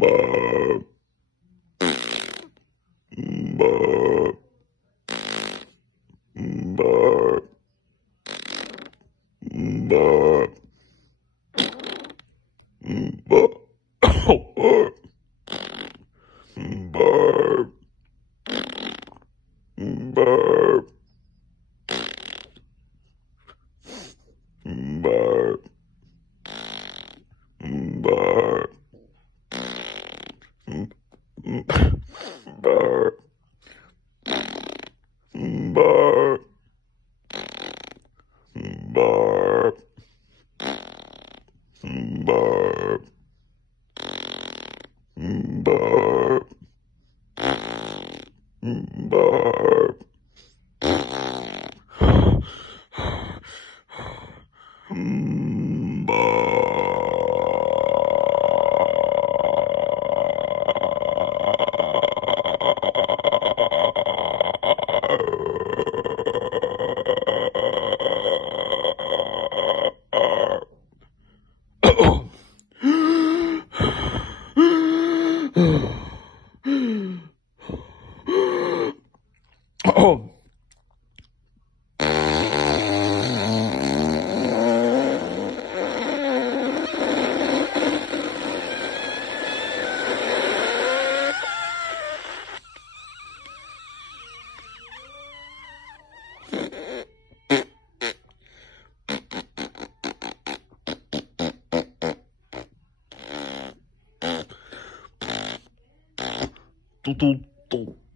Burp. Burp. Burp. Burp. Burp. Burp. Burp. Burp. Burp. Burp. Burp. Burp. Burp. Burp. Burp. Burp. Oh. Tum, tum, tum.